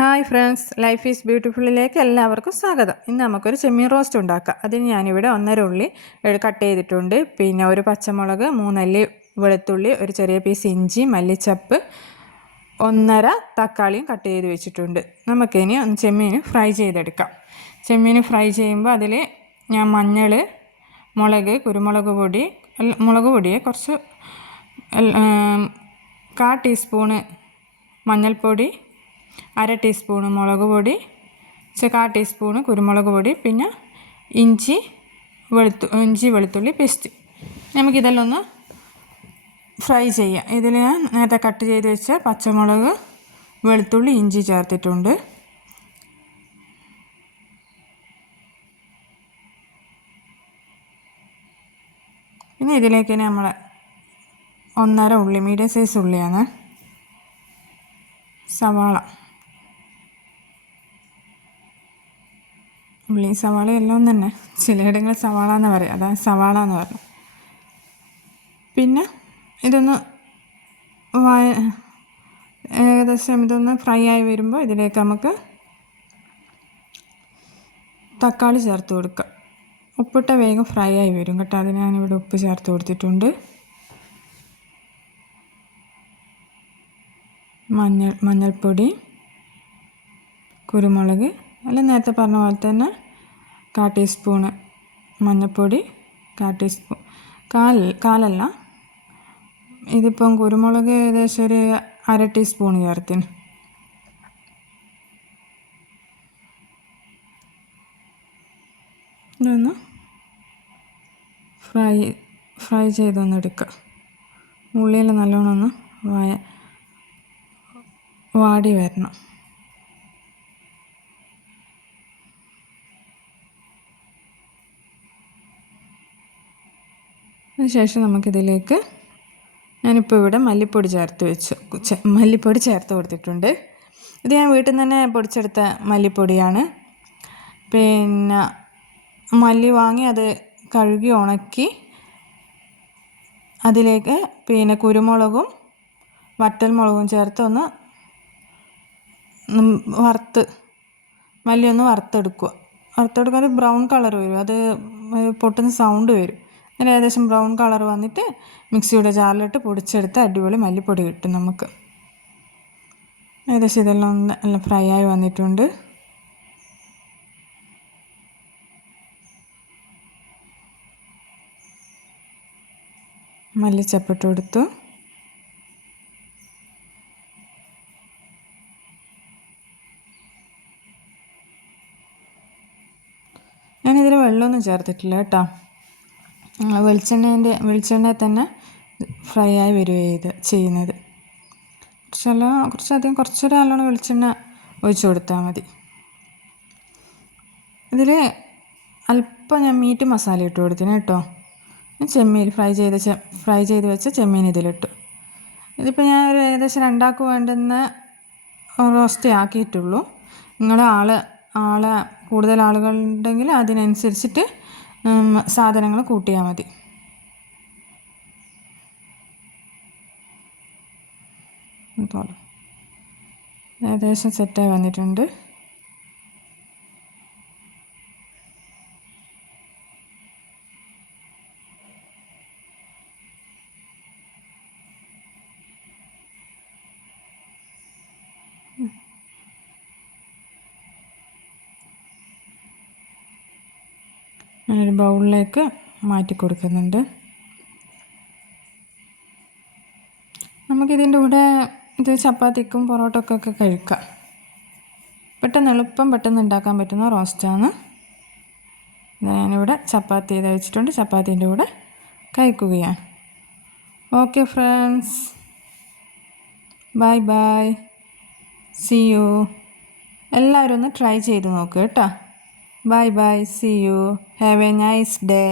Hi friends, life is ബ്യൂട്ടിഫുള്ളിലേക്ക് എല്ലാവർക്കും സ്വാഗതം. ഇന്ന് നമുക്കൊരു ചെമ്മീൻ റോസ്റ്റ് ഉണ്ടാക്കാം. അതിന് ഞാനിവിടെ 1.5 ഉള്ളി കട്ട് ചെയ്തിട്ടുണ്ട്. പിന്നെ ഒരു പച്ചമുളക്, 3 അല്ലി വെളുത്തുള്ളി, ഒരു ചെറിയ പീസ് ഇഞ്ചി, മല്ലിച്ചപ്പ്, 1.5 തക്കാളിയും കട്ട് ചെയ്ത് വെച്ചിട്ടുണ്ട്. നമുക്കിനി ചെമ്മീൻ ഫ്രൈ ചെയ്തെടുക്കാം. ചെമ്മീൻ ഫ്രൈ ചെയ്യുമ്പോൾ അതിൽ ഞാൻ മഞ്ഞൾ, മുളക്, കുരുമുളക് പൊടി, മുളക് പൊടിയെ കുറച്ച് 1/4 ടീസ്പൂണ് മഞ്ഞൾപ്പൊടി, 1/2 ടീസ്പൂണ് മുളക് പൊടി, 1/4 ടീസ്പൂണ് കുരുമുളക് പൊടി, പിന്നെ ഇഞ്ചി വെളുത്തുള്ളി പേസ്റ്റ്. നമുക്കിതെല്ലാം ഒന്ന് ഫ്രൈ ചെയ്യാം. ഇതിൽ ഞാൻ നേരത്തെ കട്ട് ചെയ്ത് വെച്ച പച്ചമുളക്, വെളുത്തുള്ളി, ഇഞ്ചി ചേർത്തിട്ടുണ്ട്. പിന്നെ ഇതിലേക്ക് നമ്മൾ 1.5 ഉള്ളി, മീഡിയം സൈസ് ഉള്ളിയാണ്, സവാള, ഉള്ളി സവാള എല്ലാം തന്നെ, ചിലയിടങ്ങളിൽ സവാള എന്ന് പറയും, അതാണ് സവാള എന്ന് പറഞ്ഞു. പിന്നെ ഇതൊന്ന് ഏകദേശം ഇതൊന്ന് ഫ്രൈ ആയി വരുമ്പോൾ ഇതിലേക്ക് നമുക്ക് തക്കാളി ചേർത്ത് കൊടുക്കാം. ഉപ്പിട്ട വേഗം ഫ്രൈ ആയി വരും കേട്ടോ. അതിന് ഞാനിവിടെ ഉപ്പ് ചേർത്ത് കൊടുത്തിട്ടുണ്ട്. മഞ്ഞൾപ്പൊടി, കുരുമുളക്, അല്ല നേരത്തെ പറഞ്ഞ പോലെ തന്നെ 1/4 ടീസ്പൂണ് മഞ്ഞൾപ്പൊടി, 1/4 ടീസ്പൂൺ, കാലല്ല, ഇതിപ്പം കുരുമുളക് ഏകദേശം ഒരു 1/2 ടീസ്പൂൺ ചേർത്തിന്. ഇതൊന്ന് ഫ്രൈ ചെയ്തൊന്ന് എടുക്കുക. ഉള്ളിയിൽ നല്ലോണം ഒന്ന് വാടി വരണം. അതിനുശേഷം നമുക്കിതിലേക്ക് ഞാനിപ്പോൾ ഇവിടെ മല്ലിപ്പൊടി ചേർത്ത് കൊടുത്തിട്ടുണ്ട്. ഇത് ഞാൻ വീട്ടിൽ നിന്ന് തന്നെ പൊടിച്ചെടുത്ത മല്ലിപ്പൊടിയാണ്. പിന്നെ മല്ലി വാങ്ങി അത് കഴുകി ഉണക്കി അതിലേക്ക് പിന്നെ കുരുമുളകും വറ്റൽമുളകും ചേർത്ത് ഒന്ന് മല്ലി ഒന്ന് വറുത്തെടുക്കുക. അത് ബ്രൗൺ കളർ വരും, അത് പൊട്ടുന്ന സൗണ്ട് വരും. അങ്ങനെ ഏകദേശം ബ്രൗൺ കളർ വന്നിട്ട് മിക്സിയുടെ ജാറിലിട്ട് പൊടിച്ചെടുത്ത് അടിപൊളി മല്ലിപ്പൊടി കിട്ടും നമുക്ക്. ഏകദേശം ഇതെല്ലാം നല്ല ഫ്രൈ ആയി വന്നിട്ടുണ്ട്. മല്ലിച്ചപ്പിട്ട് കൊടുത്തു. ഞാനിതിൽ വെള്ളമൊന്നും ചേർത്തിട്ടില്ല കേട്ടോ. വെളിച്ചെണ്ണയിൽ തന്നെ ഫ്രൈ ആയി വരികയാണ് ചെയ്യുന്നത്. കുറച്ചൊരു നല്ലോണം വെളിച്ചെണ്ണ ഒഴിച്ചു കൊടുത്താൽ മതി. ഇതിൽ അല്പം ഞാൻ മീറ്റ് മസാല ഇട്ട് കൊടുത്തിന് കേട്ടോ. ചെമ്മീൻ ഫ്രൈ ചെയ്ത് വെച്ച ചെമ്മീൻ ഇതിലിട്ടു. ഇതിപ്പോൾ ഞാൻ ഒരു ഏകദേശം 2 ആൾക്ക് വേണ്ടുന്ന റോസ്റ്റ് ആക്കിയിട്ടുള്ളൂ. ആളെ കൂടുതൽ ആളുകളുണ്ടെങ്കിൽ അതിനനുസരിച്ചിട്ട് സാധനങ്ങൾ കൂട്ടിയാൽ മതി. ഏകദേശം സെറ്റായി വന്നിട്ടുണ്ട്. ഞാനൊരു ബൗളിലേക്ക് മാറ്റി കൊടുക്കുന്നുണ്ട്. നമുക്കിതിൻ്റെ കൂടെ ഇത് ചപ്പാത്തിക്കും പൊറോട്ടക്കൊക്കെ കഴിക്കാം. പെട്ടെന്ന് ഉണ്ടാക്കാൻ പറ്റുന്ന റോസ്റ്റാണ്. ഞാനിവിടെ ചപ്പാത്തി വെച്ചിട്ടുണ്ട്. ചപ്പാത്തീൻ്റെ കൂടെ കഴിക്കുകയാണ്. Okay friends, bye, see you. എല്ലാവരും ഒന്ന് ട്രൈ ചെയ്ത് നോക്കുക കേട്ടോ. Bye, see you. Have a nice day.